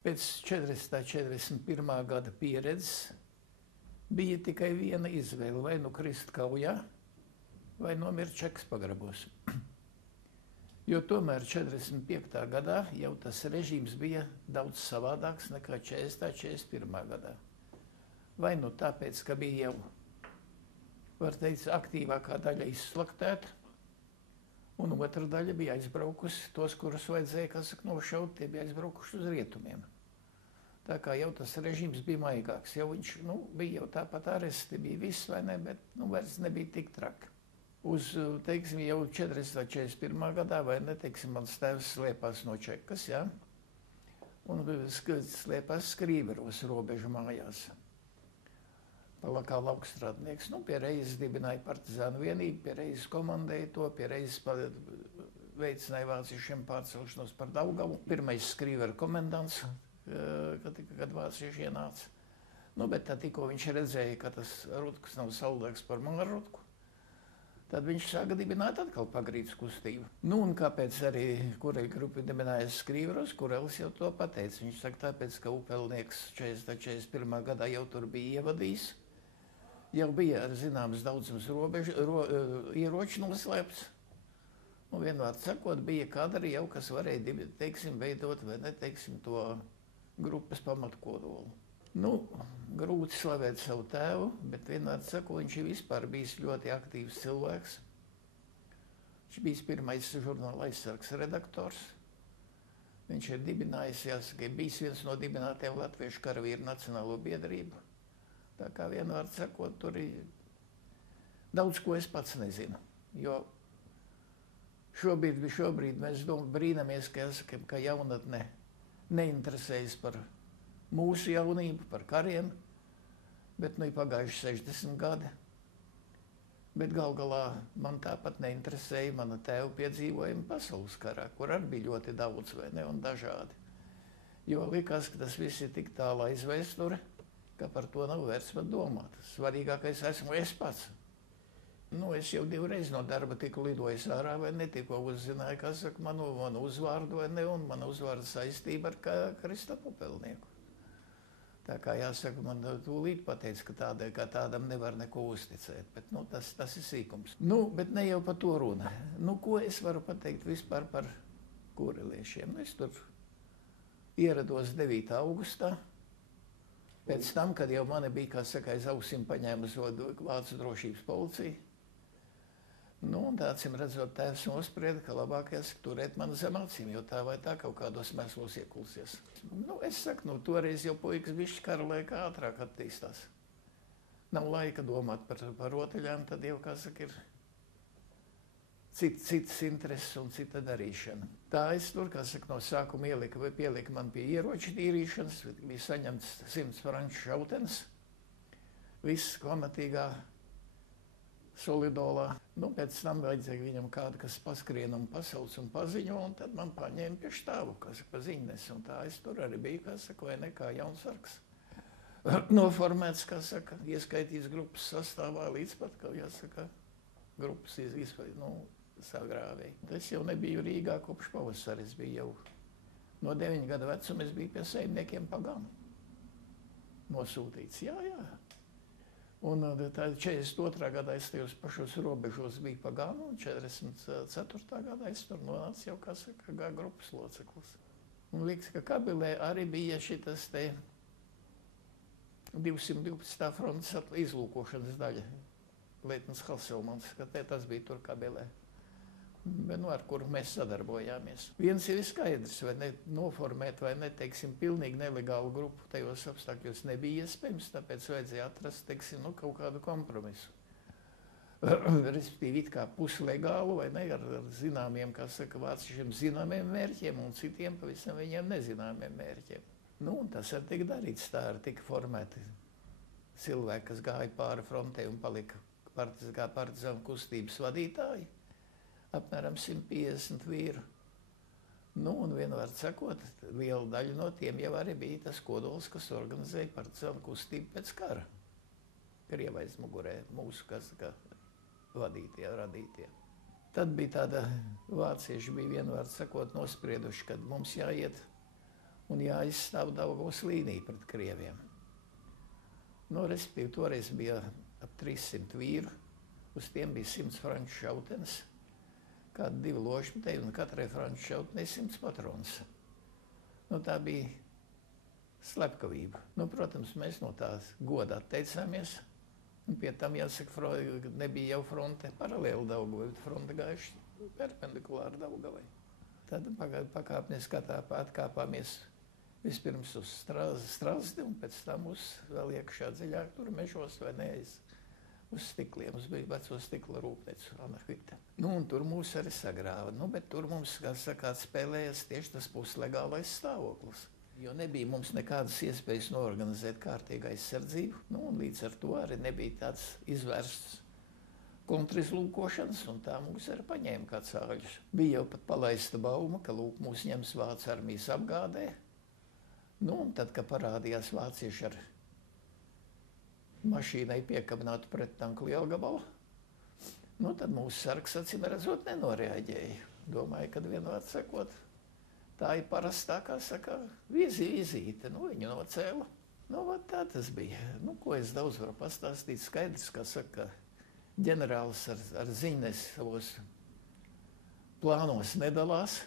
Pēc 40. 41. gada pieredzes bija tikai viena izvēle, vai nu krist kaujā, vai nomirt Čekas pagrabos. Jo tomēr 45. gadā jau tas režīms bija daudz savādāks nekā 40. 41. gadā. Vai nu tāpēc, ka bija jau, var teikt, aktīvākā daļa izslaktēta, un otra daļa bija aizbraukusi, tos, kurus vajadzēja, nošaut, tie bija aizbraukuši uz rietumiem. Tā kā jau tas režīms bija maigāks, jau viņš, bija jau tāpat aresti, bija viss, vai ne, bet, vairs nebija tik traki. Uz, teiksim, jau 40. 41. gadā, vai ne, teiksim, mans tēvs slēpās no Čekas, ja, un slēpās Skrīveros robežu mājās. Kā laukstrādnieks, pie reizes dibināja partizānu vienību, pie reizes komandēja to, pie reizes veicināja vāciešiem pārcelšanos par Daugavu. Pirmais Skrīvera komendants, kad vācieši ienāca. Bet tā tikko viņš redzēja, ka tas Rutkas nav savādāks par Mārrutku, tad viņš sāka dibināt atkal pagrīdes kustību. Un kāpēc arī Kureļa grupa dibināja Skrīveros, Kurelis jau to pateica. Viņš saka, tāpēc, ka upelnieks 40. 41. gadā jau tur bija ievadījis, jau bija ar zināmas daudzums ieroči noslēpts. Vienvārds sakot, bija kadri jau, kas varēja, teiksim, veidot vai ne, teiksim, to grupas pamatkodolu. Grūti slavēt savu tēvu, bet vienvārds sakot, viņš ir vispār bijis ļoti aktīvs cilvēks. Viņš bijis pirmais žurnāla Aizsargs redaktors. Viņš ir dibinājis, jāsaka, bijis viens no dibinātiem Latviešu karavīru nacionālo biedrību. Tā kā vienvārds sakot, tur ir daudz, ko es pats nezinu, jo šobrīd mēs brīnamies, ka jaunatne neinteresējas par mūsu jaunību, par kariem, bet ir pagājuši 60 gadi. Bet gal galā man tāpat neinteresēja mana tēva piedzīvojumi pasaules karā, kur arī bija ļoti daudz, vai ne, un dažādi. Jo likās, ka tas viss ir tik tālu aiz vēsture, ka par to nav vērts pat domāt. Svarīgākais esmu es pats. Es jau 2 reizes no darba tiku lidojis ārā, vai ne, tikko uzzināju, manu uzvārdu, vai ne, un mana uzvārda saistība ar Kristapu Upelnieku. Tā kā jāsaka, man tūlīt pateica, ka tādam nevar neko uzticēt, bet tas ir sīkums. Bet ne jau par to runa. Ko es varu pateikt vispār par kureliešiem? Es tur ierados 9. augustā. Pēc tam, kad jau mani bija, kā saka, aiz ausīm paņēmusi Vācu drošības policija, tā acīm redzot, tēvs nosprieda, ka labākais turēt mani zem acīm, jo tā vai tā kaut kādos mēslos iekulsies. Es saku, toreiz jau puikas bišķi kara laikā ātrāk attīstās. Nav laika domāt par rotaļām, tad jau, kā saka, ir citas intereses un cita darīšana. Tā es tur, kā saka, no sākuma pielika man pie ieroču tīrīšanas, bija saņemts 100 franču šautenes, viss pamatīgā solidolā. Pēc tam vajadzēja viņam kādu, kas paskrien un pasauc un paziņo, un tad man paņēma pie štāvu, kas pa ziņnes, un tā es tur arī biju, kā saka, vai ne, kā jaunsargs. Noformēts, kā saka, ieskaitīts grupas sastāvā līdz pat, kā jāsaka, grupas sagrāvēja. Es jau nebiju Rīgā kopš pavasara, es biju jau no 9 gadu vecuma, es biju pie saimniekiem Paganu nosūtīts, jā. Un tā 42. gadā es tajos pašos robežos biju Paganu, un 44. gadā es tur nonācu jau, kā saka, grupas loceklis. Un liekas, ka Kabelē arī bija šitas te 212. frontes izlūkošanas daļa, leitnants Halselmans, ka tas bija tur Kabelē, ar kuru mēs sadarbojāmies. Viens ir skaidrs, vai ne, noformēt, vai ne, teiksim, pilnīgi nelegālu grupu tajos apstākļos nebija iespējams, tāpēc vajadzēja atrast, teiksim, kaut kādu kompromisu. Respektīvi, it kā puslegālu, vai ne, ar zināmiem, kā saka, vāciešiem zināmiem mērķiem un citiem pavisam viņiem nezināmiem mērķiem. Un tas arī tika darīts, tā arī tika formēti cilvēki, kas gāja pāri frontē un palika partizānu kustības vadītāji. Apmēram 150 vīru. Un vienvārds sakot, liela daļa no tiem jau arī bija tas kodols, kas organizēja partizānu kustību pēc kara. Krievais mugurē, mūsu, kas vadītie, radītie. Tad bija tāda, vācieši bija vienvārds sakot nosprieduši, kad mums jāiet un jāizstāv Daugavas līnija pret krieviem. Nu, respektīvi, toreiz bija ap 300 vīru, uz tiem bija 100 franču šautenes, kādi 2 ložmetēji, un katrai franču šautenei 100 patronas. Nu, tā bija slepkavība. Nu, protams, mēs no tās godā atteicāmies, un pie tam, jāsaka, nebija jau fronte paralēli Daugavai, bet fronte gājuši perpendikulāri Daugavai. Tad pakāpniski atkāpāmies vispirms uz Strazdi, un pēc tam uz vēl iekšā dziļāk tur mežos vai ne uz stikliem. Mums bija veco stikla rūpnīca, Anahvita. Nu, un tur mūs arī sagrāva. Nu, bet tur mums, kā saka, spēlējas tieši tas puslegālais stāvoklis. Jo nebija mums nekādas iespējas noorganizēt kārtīgu aizsardzību, nu, un līdz ar to arī nebija tāds izvērsts kontrizlūkošanas, un tā mūs arī paņēma kā cāļus. Bija jau pat palaista bauma, ka lūk, mūs ņems Vācu armijas apgādē. Nu, un tad, kad parādījās vācieši ar mašīnai piekabinātu prettanku lielgabalu, nu, tad mūsu sargs, acīm redzot, nenoreaģēja. Domāju, kad vienvārds sakot, tā ir parastā, kā saka, vizīte. Nu, viņu nocēla. Nu, tā tas bija. Nu, ko es daudz varu pastāstīt, skaidrs, kā saka, ģenerālis ar ziņnes savos plānos nedalās.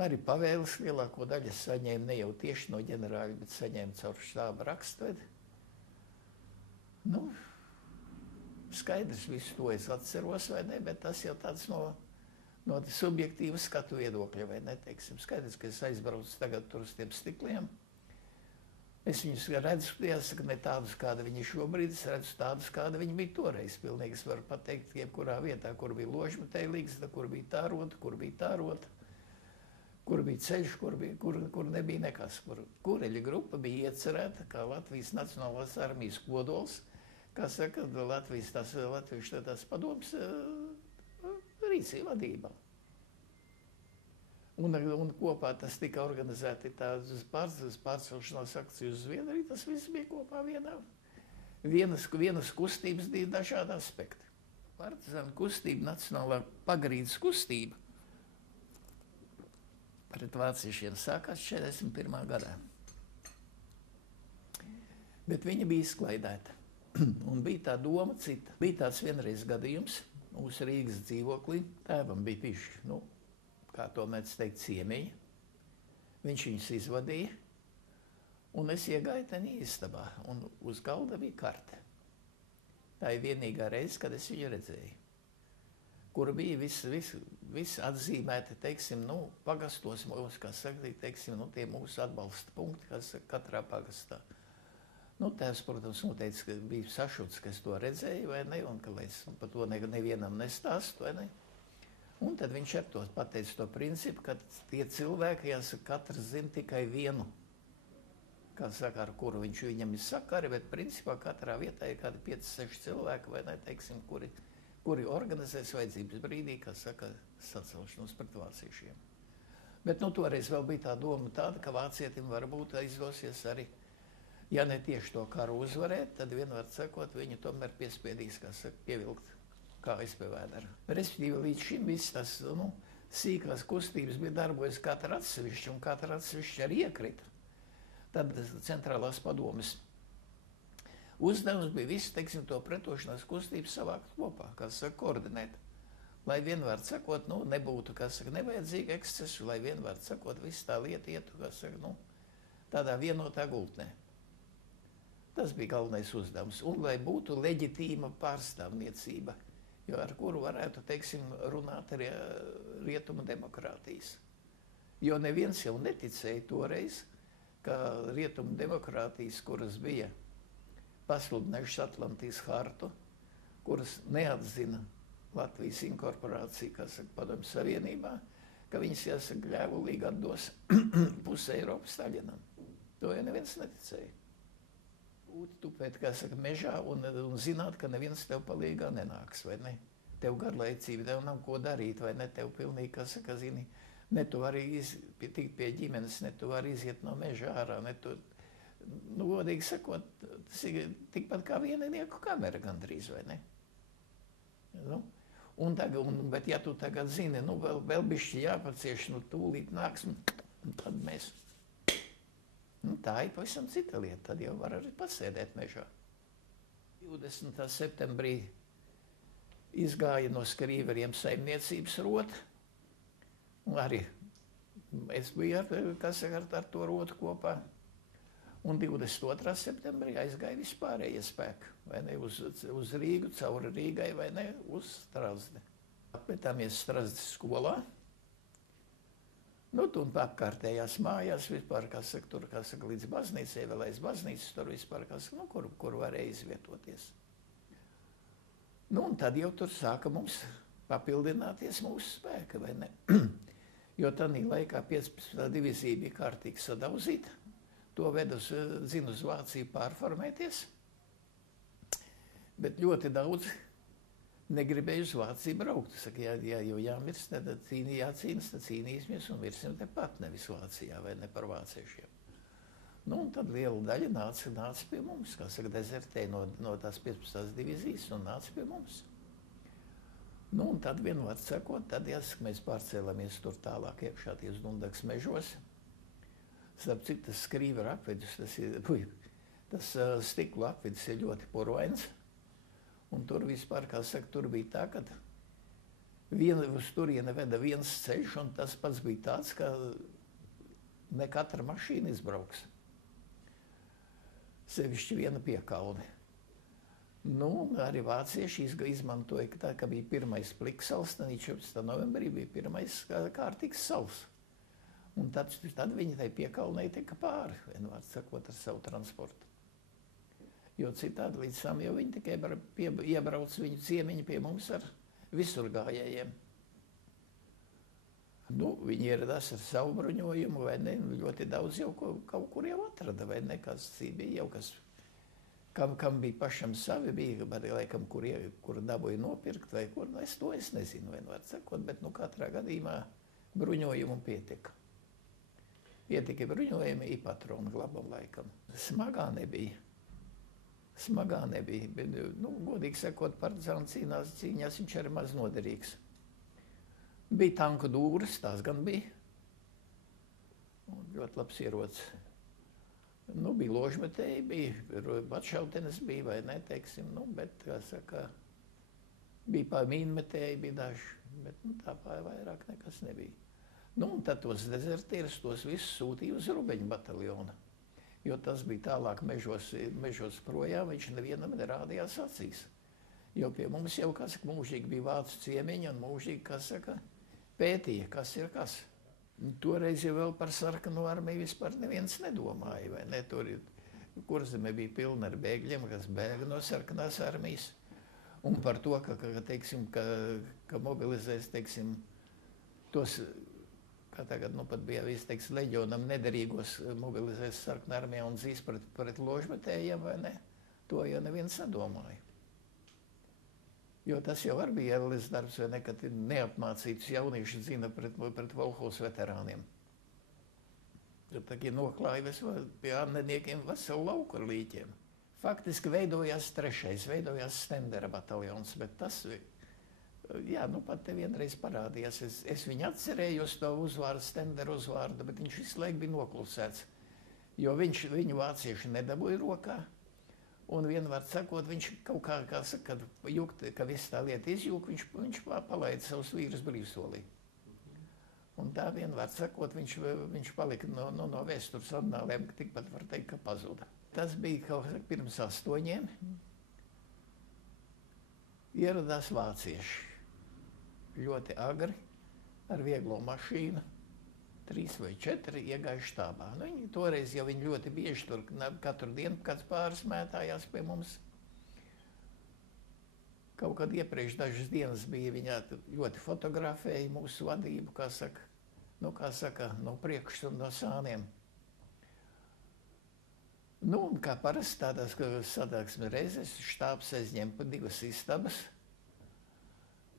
Arī pavēles lielāko daļu saņēma ne jau tieši no ģenerāļa, bet saņēma caur štāba rakstvedi. Nu, skaidrs, visu to es atceros, vai ne, bet tas jau tāds no subjektīvas skatu viedokļa, vai ne, teiksim. Skaidrs, ka es aizbraucu tagad tur uz tiem stikliem. Es viņus redzu, jāsaka, ne tādus, kāda viņi šobrīd, es redzu tādus, kāda viņi bija toreiz. Pilnīgi es varu pateikt, jebkurā vietā, kur bija ložmetēja līgsta, kur bija tā rota, kur bija ceļš, kur nebija nekas. Kureļa grupa bija iecerēta kā Latvijas Nacionālās armijas kodols, kā saka, Latviešu tās padoms rīcība vadībā. Un kopā tas tika organizēti tādas pārcelšanās akciju uz Zviedriju, tas viss bija kopā vienas kustības dažādi aspekti. Partizānu kustība, nacionālā pagrīdes kustība pret vāciešiem sākās 41. gadā. Bet viņa bija izklaidēta. Un bija tā doma cita. Bija tāds vienreiz gadījums mūsu Rīgas dzīvoklī. Tēvam bija piši, kā to mēdz teikt, ciemiņi. Viņš viņus izvadīja, un es iegāju tenī istabā, un uz galda bija karte. Tā ir vienīgā reize, kad es viņu redzēju, kur bija viss atzīmēti, teiksim, pagastos mūsu, kā saka, teiksim, tie mūsu atbalsta punkti, kas katrā pagastā. Tēvs, protams, noteica, ka bija sašuts, ka es to redzēju, vai ne, un ka es par to nevienam nestāstu, vai ne. Un tad viņš ar to pateica to principu, ka tie cilvēki, jāsaka, katrs zina tikai vienu, kā saka, ar kuru viņam ir sakari, bet principā katrā vietā ir kādi 5-6 cilvēki, vai ne, teiksim, kuri organizēs vajadzības brīdī, kā saka, sacelšanos pret vāciešiem. Bet, toreiz vēl bija tā doma tāda, ka vācietim varbūt izdosies arī, ja ne tieši to karu uzvarēt, tad vienvar sakot, viņi tomēr piespiedīs, kā saka, pievilkt kā aizpievēdara. Respektīvi, līdz šim viss tas, sīkās kustības bija darbojas katra atsevišķi, un katra atsevišķi arī iekrita. Tad centrālās padomes uzdevums bija visu, teiksim, to pretošanās kustību savākt kopā, kā saka, koordinēt. Lai vienvārds sakot, nebūtu, kā saka, nevajadzīgi ekscesu, lai vienvārds sakot, viss tā lieta ietu, kā saka, tādā vienotā gultnē. Tas bija galvenais uzdevums. Un lai būtu leģitīma pārstāvniecība, jo ar kuru varētu, teiksim, runāt arī rietumu demokrātijas. Jo neviens jau neticēja toreiz, ka rietumu demokrātijas, kuras bija pasludinājušas Atlantijas hartu, kuras neatzina Latvijas inkorporāciju, kā saka, Padomju Savienībā, ka viņas, jāsaka, ļēvulīgi atdos pusi Eiropas Staļinam. To jau neviens neticēja. Tupēt, kā saka, mežā un zināt, ka neviens tev palīgā nenāks, vai ne? Tev garlaicība, tev nav ko darīt, vai ne? Tev pilnīgi, kā saka, zini, ne tu vari tikt pie ģimenes, ne tu vari iziet no meža ārā, ne tu, godīgi sakot, tas ir tikpat kā vieninieku kamera gandrīz, vai ne? Bet ja tu tagad zini, vēl bišķi jāpacieš, tūlīt nāks, Un tad mēs, tā ir pavisam cita lieta, tad jau var arī pasēdēt mežā. 20. septembrī izgāja no skrīveriem saimniecības rota, un arī es biju ar to rotu kopā. Un 22. septembrī aizgāja vispārējie spēki, vai ne, uz Rīgu, cauri Rīgai, vai ne, uz Strazdni. Apmetāmies Strazdnes skolā, nu, un apkārtējās mājās vispār, tur, līdz baznīcai, vēl aiz baznīcas, tur vispār, kur varēja izvietoties. Nu, un tad jau tur sāka mums papildināties mūsu spēki, vai ne? Jo tādā laikā 15. divizija bija kārtīgi sadauzīta, to veda uz Vāciju pārformēties, bet ļoti daudz negribēja uz Vāciju braukt. Saka, jo jāmirst, tad jācīnas, tad cīnīsimies un mirsim tepat, nevis Vācijā vai ne par vāciešiem. Nu, un tad liela daļa nāca pie mums, dezertēja no tās 15. divizijas un nāca pie mums. Nu, un tad vienmēr sakot, tad jāsaka, mēs pārcēlamies tur tālāk iekšā ties Dundagas mežos. Starp citu, tas skrīvera apvidus, tas stikla apvidus ir ļoti purvains. Un tur vispār, tur bija tā, ka uz turieni veda viens ceļš, un tas pats bija tāds, ka ne katra mašīna izbrauks. Sevišķi viena piekalne. Nu, arī vācieši izmantoja, ka bija pirmais pliksals, tad 14. novembrī bija pirmais kārtīgs sals. Un tad viņi tai piekalnei tika pāri, vienmēr sakot, ar savu transportu. Jo citādi līdz tam jau viņi tikai iebrauc viņu ciemiņi pie mums ar visurgājējiem. Nu, viņi ieradās ar savu bruņojumu, vai ne, ļoti daudz jau kaut kur jau atrada, vai ne, kas bija jau kas. Kam bija pašam savi, bija laikam, kur dabūja nopirkt, vai kur, nu, es nezinu, vienmēr sakot, bet, nu, katrā gadījumā bruņojumu pietika. Pietika bruņojumi, i patronu glabam laikam. Smagā nebija, bet, nu, godīgi sakot, partizānu cīņās viņš arī maz noderīgs. Bija tanku dūras, tās gan bija, un ļoti labs ierocis. Nu, bija ložmetēji, bija atšautenes, bija, vai ne, teiksim, nu, bet, kā saka, bija mīnmetēji, bija daži, bet, nu, tā vairāk nekas nebija. Nu, un tad tos dezertierus, tos visus sūtīja uz Rubeņu bataljonu, jo tas bija tālāk mežos projām, viņš nevienam nerādījās acīs. Jo pie mums jau, kā saka, mūžīgi bija vācu ciemiņi un mūžīgi, kā saka, pētīja, kas ir kas. Toreiz jau vēl par sarkano armiju vispār neviens nedomāja, vai ne? Tur Kurzeme bija pilna ar bēgļiem, kas bēga no sarkanās armijas. Un par to, ka mobilizēs, teiksim, tos, kā tagad, nu pat bija viss, teiksim, leģionam nederīgos mobilizēs sarkanā armijā un zīs pret ložmetējiem, vai ne? To jau neviens nedomāja. Jo tas jau arī bija ērlis darbs, vai ne, kad neapmācītus jaunieši zina pret Volhovas veterāniem. Tur tā noklāja pie ārneniekiem veselu lauku ar līķiem. Faktiski veidojās Stendera bataljons, bet tas, jā, nu pat te vienreiz parādījās. Es viņu atcerējos to uzvārdu, Stendera uzvārdu, bet viņš visu laiku bija noklusēts, jo viņu vācieši nedabūja rokā. Un vienmēr sakot, viņš kaut kā saka, ka viss tā lieta izjūk, viņš palaida savus vīrus brīvsolī. Un tā vienmēr sakot, viņš palika no vēstures annālēm, tikpat var teikt, ka pazuda. Tas bija kaut kā pirms 8. Ieradās vācieši ļoti agri ar vieglo mašīnu. 3 vai 4 iegāja štābā. Nu, toreiz jau viņi ļoti bieži tur katru dienu kāds pāris mētājās pie mums. Kaut kad iepriekš dažas dienas bija viņa ļoti fotografēja mūsu vadību, kā saka, no priekšas un no sāniem. Nu, un kā parasti tādās sadāksmes reizes štābs aizņem pa 2 istabas.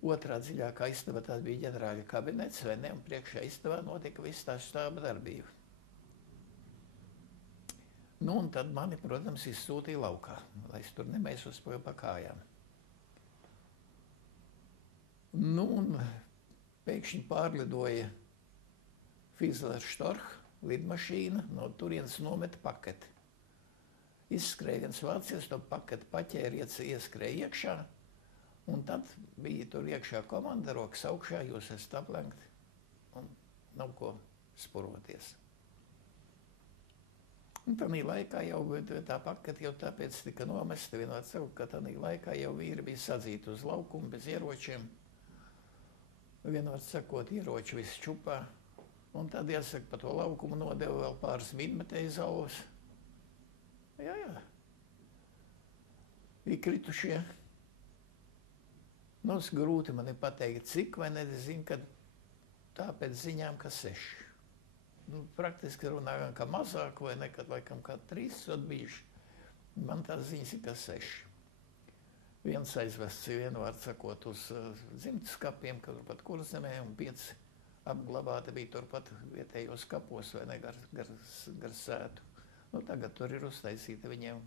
Otrā dziļākā istaba tā bija ģenerāļa kabinets, vai ne, un priekšā istabā notika viss tā štāba darbība. Nu, un tad mani, protams, izsūtīja laukā, lai es tur nemēsos pa kājām. Nu, un pēkšņi pārlidoja Fiedler Storch, lidmašīna, no turienes nometa paketi. Izskrēja viens vācijas, to paketi paķēra, ieskrēja iekšā, un tad bija tur iekšā komanda, rokas augšā, jūs esat aplenkti, un nav ko spuroties. Un tādā laikā jau tā paketi jau tāpēc tika nomesta, vienāds sakot, ka tādā laikā jau vīri bija sadzīti uz laukumu bez ieročiem. Vienāds sakot, ieroči viss čupā. Un tad, jāsaka, pa to laukumu nodeva vēl pāris vidmetēju zalvas. Jā. Bija kritušie. Nu, grūti man ir pateikt, cik, vai nezinu, ka tāpēc ziņām, ka 6. Nu, praktiski runājām, ka mazāk, vai nekad laikam kā 3 bijuši. Man tās ziņas ir, ka 6. Viens aizvests, vienvārds sakot, uz dzimtas kapiem, turpat Kurzemē, un 5 apglabāti bija turpat vietējos kapos, vai ne, gar sētu. Nu, tagad tur ir uztaisīta viņiem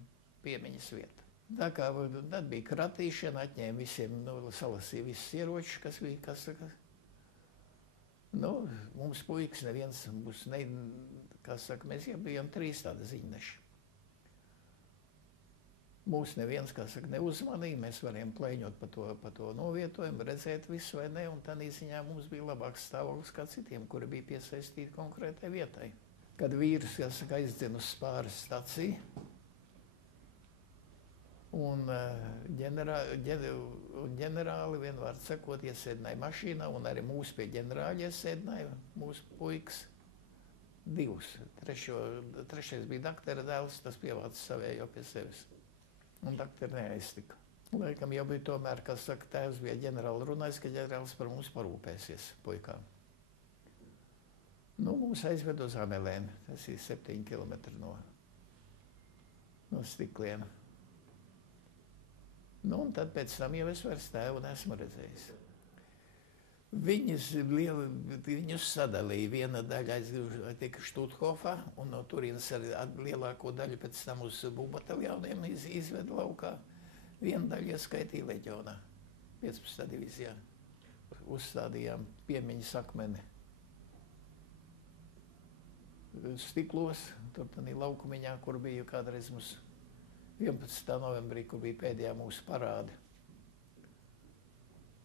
piemiņas vieta. Tā kā tad bija kratīšana, atņēma visiem, salasīja visus ieročus, kas bija, kas saka. Nu, mums puikas neviens, kas saka, mēs jau bijām 3 tādi ziņneši. Mūs neviens, kā saka, neuzmanīja, mēs varējām plēņot pa to novietojumu, redzēt visu vai ne, un tādā ziņā mums bija labāks stāvoklis kā citiem, kuri bija piesaistīti konkrētai vietai. Kad vīrs, kā saka, aizdzina uz Spāres staciju, un ģenerāli vienvārds sakot iesēdināja mašīnā, un arī mūs pie ģenerāļa iesēdināja, mūsu puikas 2. Trešais bija daktera dēls, tas pievāca savējo pie sevis. Un dakteri neaiztika. Laikam jau bija tomēr, kas saka, tēvs bija ģenerāli runājis, ka ģenerālis par mums parūpēsies puikām. Nu, mums aizved uz Amelēnu, tas ir 7 kilometri no Stikliena. Nu, un tad pēc tam jau es vairs tēvu nesmu redzējis. Viņus sadalīja, viena daļa tika Štuthofā, un no turienes arī lielāko daļu pēc tam uz būvbataljoniem izveda laukā. Viena daļa ieskaitīja leģionā, 15. divīzijā. Uzstādījām piemiņas akmeni Stiklos, tur tādā laukumiņā, kur bija kādreiz mums 11. novembrī, kur bija pēdējā mūsu parāde.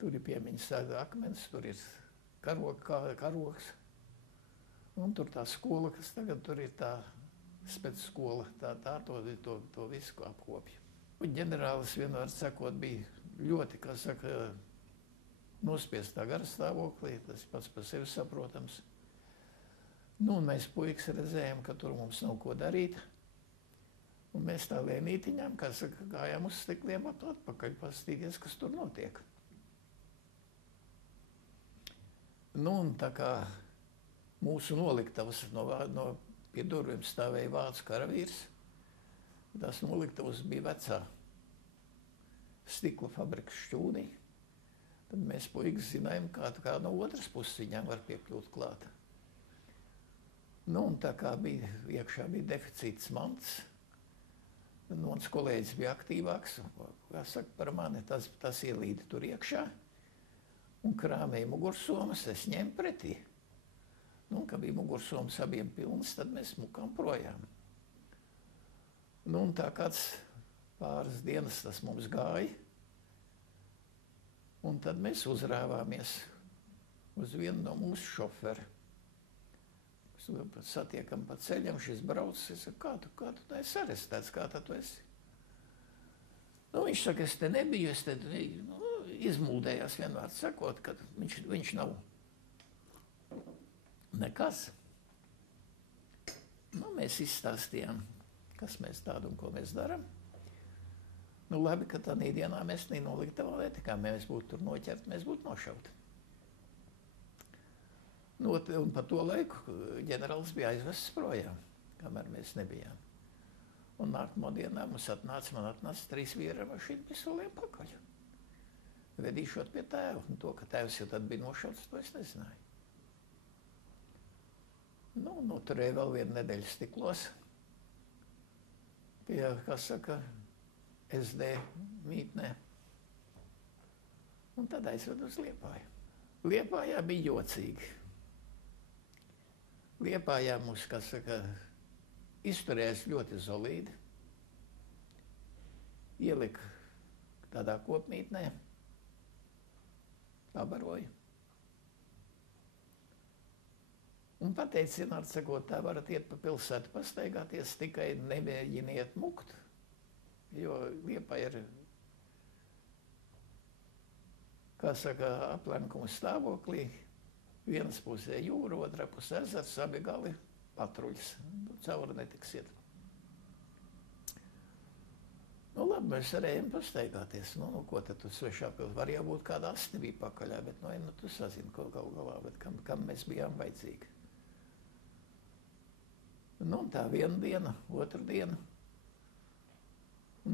Tur ir piemiņas akmens, tur ir karogs. Un tur tā skola, kas tagad tur ir tā specskola, to visu apkopja. Un ģenerālis vienvārds sakot bija ļoti, kā saka, nospiestā garstāvoklī, tas pats par sevi saprotams. Nu, un mēs puikas redzējām, ka tur mums nav ko darīt. Un mēs tā lēnītiņām, kā saka, gājām uz Stikliem atpakaļ pastīties, kas tur notiek. Nu, un tā kā mūsu noliktavas pie durvīm stāvēja vācu karavīrs, tās noliktavas bija vecā stikla fabrikas šķūnī, tad mēs puikas zinājām, kā no otras puses viņām var piekļūt klāt. Nu, un tā kā iekšā bija deficīts mants, mans kolēģis bija aktīvāks, kā saka par mani, tas ielīda tur iekšā un krāmēja mugursomas, es ņēmu pretī. Nu, kad bija mugursomas abiem pilnas, tad mēs mukām projām. Nu, un tā kāds pāris dienas tas mums gāja, un tad mēs uzrāvāmies uz vienu no mūsu šoferi. Satiekam pa ceļam, šis braucis, es saku, kā tu esi arestēts, kā tu esi? Nu, viņš saka, es te nebiju, es te izmuldējās vienvārds sakot, ka viņš nav nekas. Nu, mēs izstāstījām, kas mēs tādu un ko mēs daram. Nu, labi, ka tādā dienā mēs nenoliktavā vietikā, mēs būtu tur noķert, mēs būtu nošauti. Nu, un pa to laiku ģenerālis bija aizvests projām, kamēr mēs nebijām. Un nākamā dienā mums man atnāca 3 vīri ar mašīnu pistoliem pakaļ. Vedīšot pie tēva. Un to, ka tēvs jau tad bija nošauts, to es nezināju. Nu, noturēju vēl vienu nedēļu Stiklos. Pie, kas saka, SD mītnē. Un tad aizvedu uz Liepāju. Liepājā bija jocīgi. Liepājā mums, kā saka, izturējās ļoti solīdi. Ielika tādā kopmītnē, pabaroja. Un pateica, sakot, tā varat iet pa pilsētu pastaigāties, tikai nemēģiniet mukt, jo Liepa ir, kā saka, aplenkuma stāvoklī, vienas pusē jūra, otrā pusē ezers, abi gali patruļas, cauri netiksiet. Nu labi, mēs varējām pastaigāties, nu ko tad tu svešā pilsētā, var jau būt kāda asti bija pakaļā, bet nu tu sazini, ko galu galā, bet kam mēs bijām vajadzīgi. Nu, tā viena diena, otra diena. Un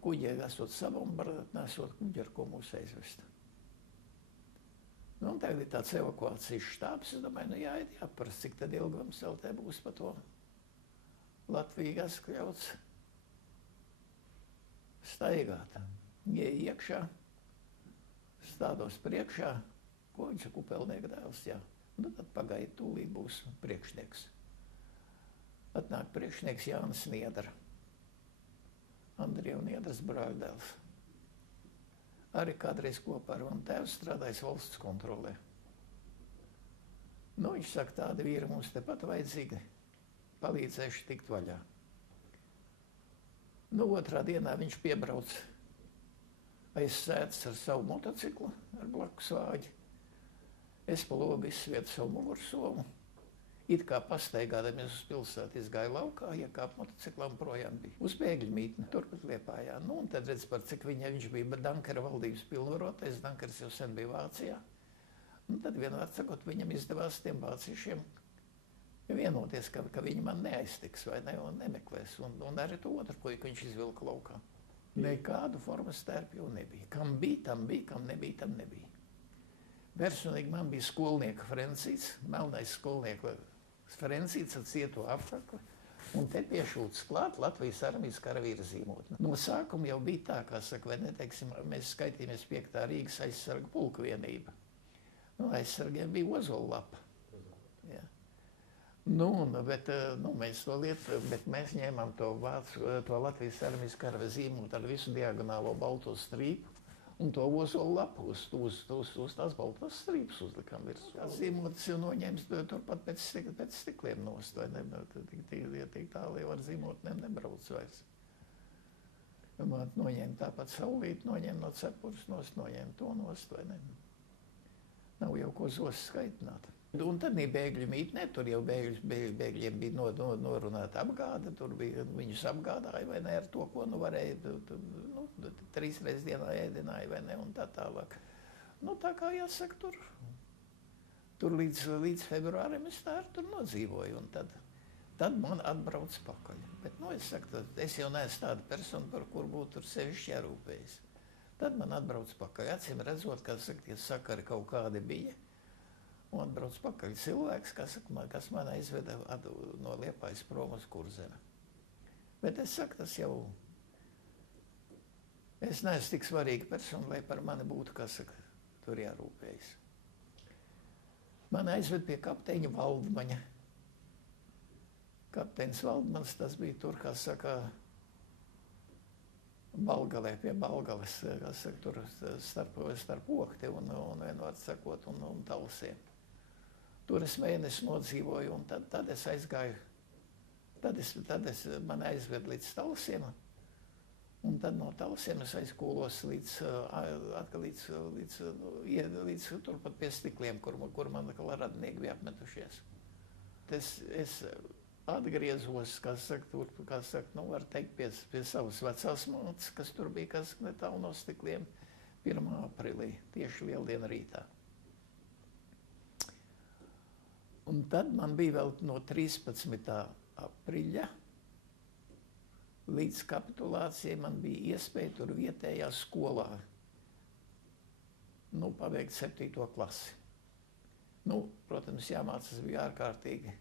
kuģi esot sabombardēt, nesot kuģi, ar ko mūs aizvest. Nu, un tagad ir tāds evakuācijas štābs. Es domāju, nu jāprast, cik tad ilgi mums vēl te būs pa to Latviju askļauts staigāt. Ieja iekšā, stādos priekšā, ko viņš ir kupelnieka dēls, jā. Nu, tad pagaid, tūlīt būs priekšnieks. Atnāk priekšnieks Jānis Niedra, Andrija Niedras brāļdēls. Arī kādreiz kopā ar manu tēvu strādājis valsts kontrolē. Nu, viņš saka, tādi vīri mums tepat vajadzīgi, palīdzējuši tikt vaļā. Nu, otrā dienā viņš piebrauc aizsēdis ar savu motociklu, ar blakus vāģi. Es pa lobu izsvietu savu mugursomu. It kā pastaigādamies uz pilsētu, izgāja laukā, iekāpa motociklām projām bija. Uz bēgļu mītni, turpat Liepājā. Nu, un tad redz par cik viņš bija Dankera valdības pilnvarotais, Dankers jau sen bija Vācijā. Un tad vienmēr sakot, viņam izdevās tiem vāciešiem vienoties, ka viņi man neaiztiks vai ne, un nemeklēs. Un arī to otru puiku viņš izvilka laukā. Nekādu formas tērpju nebija. Kam bija, kam nebija, tam nebija. Personīgi man bija skolnieka Frencīts, melnais skolnieka Frencīts ar cieto apakli, un te piešūts klāt Latvijas armijas karavīra zīmotne. No sākuma jau bija tā, kā saka, vai neteiksim, mēs skaitījāmies 5. Rīgas aizsargu pulka vienība. Nu, aizsargiem bija ozola lapa. Jā. Nu, bet mēs ņēmām to Latvijas armijas karavīra zīmotu ar visu diagonālo balto strīpu. Un to ozola lapu uz tās baltās strīpas uzlikām virsū. Tās zīmotas jau noņēmis turpat pēc stikliem nost, vai ne? Tik tālu jau ar zīmotnēm nebrauc vairs. Noņēma tāpat saulīt, noņēma no cepures nost, noņēma to nost, vai ne? Nav jau ko zos skaitināt. Un tad bija bēgļu mītnē, tur jau bēgļiem bija norunāta apgāde, tur bija, viņus apgādāja, vai ne, ar to, ko varēja, 3 reizes dienā ēdināja, vai ne, un tā tālāk. Nu, tā kā jāsaka, tur līdz februārim es tā tur nodzīvoju, un tad man atbrauc pakaļ. Bet, es saku, es jau neesmu tāda persona, par kur būtu tur sevišķi jārūpējas. Tad man atbrauc pakaļ, acīm redzot, kā saka, tie sakari kaut kādi bija. Un atbrauc pakaļ cilvēks, kas man aizveda no Liepājas prom uz Kurzemi. Bet es saku, tas jau... Es neesmu tik svarīga persona, lai par mani būtu, kā saka, tur jārūpējas. Man aizved pie kapteiņa Valdmaņa. Kapteinis Valdmans, tas bija tur, kā saka, Balgalē, pie Balgales, kā saka, tur starp Okti un vienvārdu sakot, un Talsiem. Tur es mēnesi nodzīvoju, un tad es aizgāju, man aizved līdz Talsiem, un tad no Talsiem es aizkūlos līdz turpat pie stikliem, kur man radinieki bija apmetušies. Es atgriezos, var teikt, pie savas vecās mātes, kas tur bija, kas netālu no stikliem, 1. Aprīlī, tieši lieldiena rītā. Un tad man bija vēl no 13. Aprīļa līdz kapitulācijai man bija iespēja tur vietējā skolā paveikt 7. klasi. Protams, jāmācās bija ārkārtīgi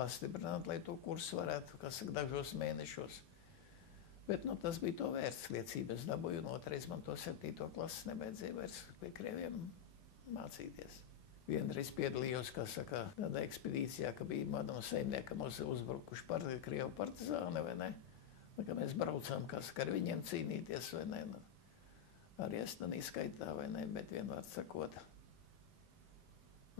pastiprināt, lai to kursu varētu, dažos mēnešos. Bet tas bija to vērts liecība. Es dabūju, un otrais man to 7. klases nebeidzēja vairs pie krieviem mācīties. Vienreiz piedalījos, kā saka, tādā ekspedīcijā, ka bija manam saimniekam uzbrukuši Krievu partizāni, vai ne? Ka mēs braucām, kā saka, ar viņiem cīnīties, vai ne? Nu, arī es tad izskaitā, vai ne, bet vienvārds sakot,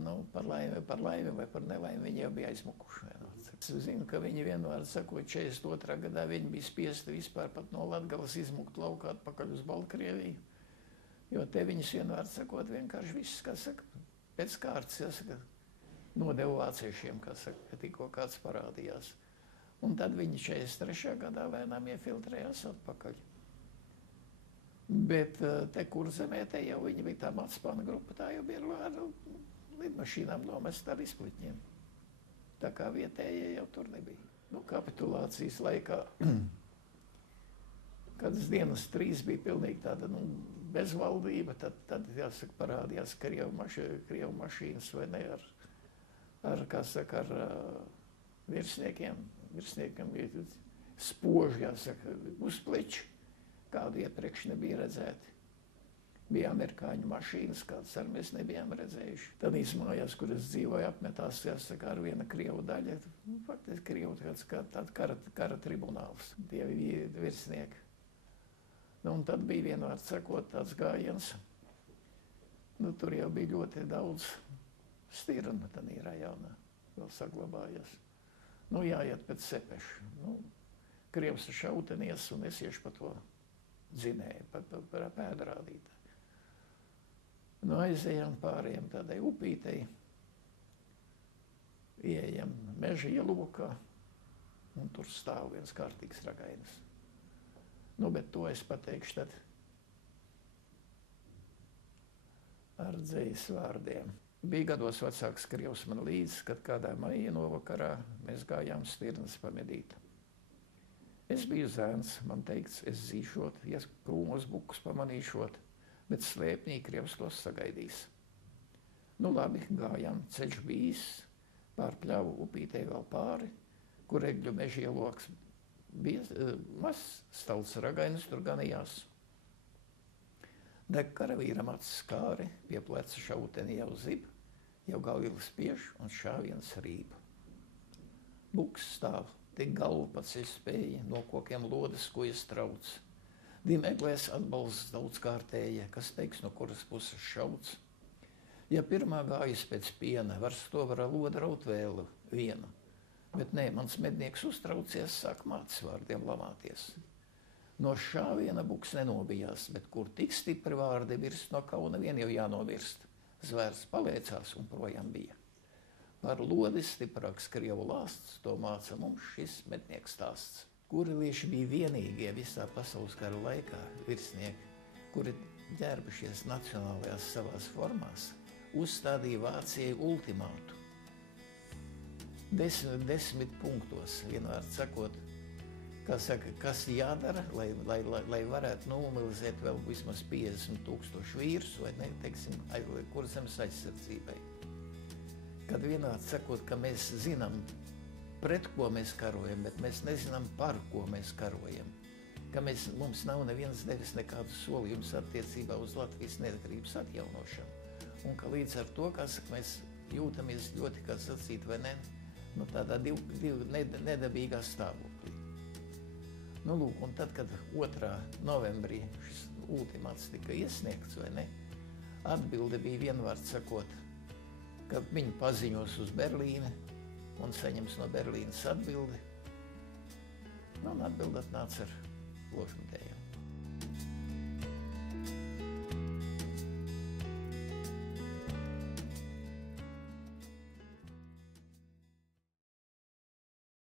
nu, par laimi vai par nelaimi viņi jau bija aizmukuši. Es zinu, ka viņi vienvārds sakot, 42. gadā viņi bija spiesti vispār pat no Latgales izmukt laukā atpakaļ uz Baltkrieviju, jo te viņus vienvārds sakot vienkārši viss, kā saka, pēc kārtas, jāsaka, nodeva vāciešiem, kā saka, ka tikko kāds parādījās. Un tad viņi 43. gadā lēnām iefiltrējās atpakaļ. Bet te Kurzemē, te jau viņi bija tā Matspāna grupa, tā jau bija ar lidmašīnām nomest ar izpletņiem. Tā kā vietējie jau tur nebija. Nu, kapitulācijas laikā, kad dienas 3 bija pilnīgi tāda, nu, bezvaldība, tad jāsaka, parādījās Krievu mašīnas, vai ne, ar kā saka, ar virsniekiem bija spoži, jāsaka, uzpleči, kādu iepriekš nebija redzēti. Bija amerikāņu mašīnas, kādas arī mēs nebijām redzējuši. Tad mājās, kur es dzīvoju, apmetās, jāsaka, ar viena Krievu daļa, faktiski Krievu kā tāda kara tribunāls, tie virsnieki. Nu, un tad bija vienvārds sakot tāds gājiens. Nu, tur jau bija ļoti daudz stirnu tādā rajonā, vēl saglabājies. Nu, jāiet pēc Sepeša. Nu, Krievs ir šautenies, un es iešu pa to dzinēju, pa pēdrādītāju. Nu, aizejam pārējiem tādai upītei, ieejam meža ielokā, un tur stāv viens kārtīgs ragainis. Nu, bet to es pateikšu tad ar dzejas vārdiem. Bija gados vecāks Krievs man līdz, kad kādā maija novakarā mēs gājām stirnas pamedīt. Es biju zēns, man teikts, es zīšot, ja krūmos bukus pamanīšot, bet slēpnī Krievs tos sagaidīs. Nu labi, gājām, ceļš bijis, pār pļavu upītei vēl pāri, kur Egļu meža ieloks bija mazs stalts ragainis, tur ganījās. Deg karavīram acis skāri, pie pleca šauteni jau zib, jau galvili spiež un šāviens rība. Buks stāv, tik galvu paceļ spēja, no kokiem lodes, ko iestrauc. Dimeglēs atbalsts daudz kārtēja, kas teiks, no kuras puses šauts. Ja pirmā gājas pēc piena, var stovara loda raut vēl vienu. Bet nē, mans mednieks uztraucies, sāk mācis vārdiem lamāties. No šāviena buks nenobijās, bet kur tik stipri vārdi virst no kauna, vien jau jānovirst. Zvērs paliecās un projām bija. Par lodi stiprāks Krievu lāsts, to māca mums šis mednieks stāsts. Kurilieši bija vienīgie visā pasaules kara laikā virsnieki, kuri ģērbušies nacionālajās savās formās, uzstādīja Vācijai ultimātu. 10 punktos, vienvārds sakot, kas jādara, lai varētu nomobilizēt vēl vismaz 50,000 vīrus, vai ne, teiksim, Kurzemes aizsardzībai. Kad vienvārds sakot, ka mēs zinām, pret ko mēs karojam, bet mēs nezinām, par ko mēs karojam. Ka mums nav neviens devis nekādus solījumus attiecībā uz Latvijas neatkarības atjaunošanu. Un ka līdz ar to, mēs jūtamies ļoti, kā sacīt, vai ne, nu, tādā nedabīgā stāvoklī. Nu, lūk, un tad, kad 2. novembrī šis ultimāts tika iesniegts, vai ne, atbilde bija vienvārds sakot, ka viņi paziņos uz Berlīni, un saņems no Berlīnas atbildi. Un atbildi atnāca ar ložmetējiem.